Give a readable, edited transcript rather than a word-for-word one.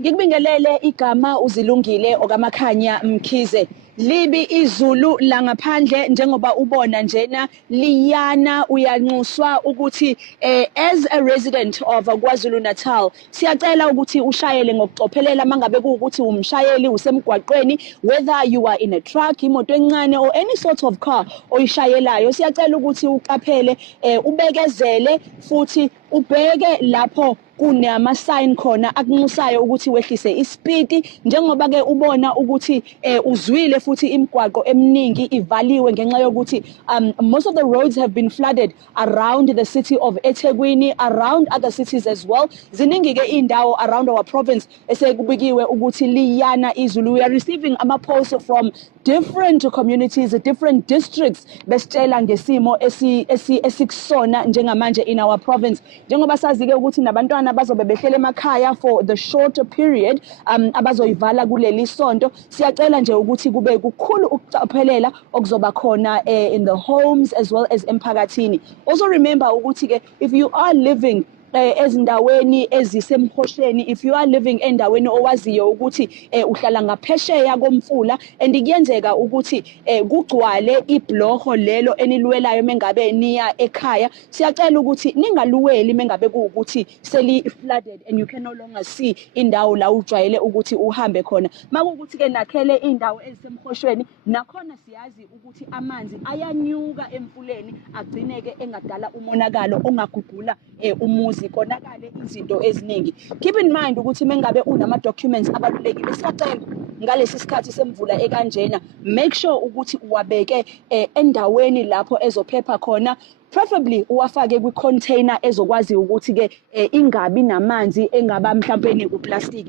Ngikubingelele igama uZilungile okaMakhanya Mkhize. Libi izulu la ngaphandle njengoba ubona njena liyana uyanxuswa ukuthi as a resident of KwaZulu Natal siyacela ukuthi ushayele ngokucophelela mangabe kuukuthi umshayeli usemgwaqweni, whether you are in a truck, imoto encane or any sort of car oyishayelayo, siyacela ukuthi uqaphele, ubekezele futhi ubheke lapho kunama sign khona akunxusayo ukuthi wehlise ispeed, njengoba ke ubona ukuthi uzwile futhi imigwaqo eminingi ivaliwe ngenxa yokuthi most of the roads have been flooded around the city of eThekwini, around other cities as well. Ziningi ke indawo around our province esekubikiwe ukuthi liyana izulu. We are receiving ama-posts from different communities, different districts besitshela ngesimo esikusona njengamanje in our province, njengoba sazi ke ukuthi nabantwana bazobe behlele emakhaya for the short period abazoyivala kuleli sonto. Siyacela nje ukuthi kube kukhulu ukucaphelela okuzoba khona in the homes as well as emphakathini. Also remember ukuthi ke if you are living ezindaweni ezisemkhosheni, if you are living endaweni owaziyo ukuthi uhlala ngaphesheya komfula and kuyenzeka ukuthi kugcwale ibhlorho lelo enilwelayo mengabe niya ekhaya, siyacela ukuthi ningaluweli mengabe kuukuthi seli flooded and you can no longer see indawo la ujwayele ukuthi uhambe khona. Makuukuthi ke nakhele indawo ezisemkhosheni, nakhona siyazi ukuthi amanzi ayanyuka emfuleni agcineke engadala umonakalo ongagugula umuzi, konakale izinto eziningi. Keep in mind ukuthi mengabe unama documents abalulekile, siyacela ngalesi sikhathi semvula ekanjena, make sure ukuthi uwabeke endaweni lapho ezophepha khona, preferably uwafake kwi-container ezokwazi ukuthi ke ingabi namanzi engaba mhlawumbe kuplastic.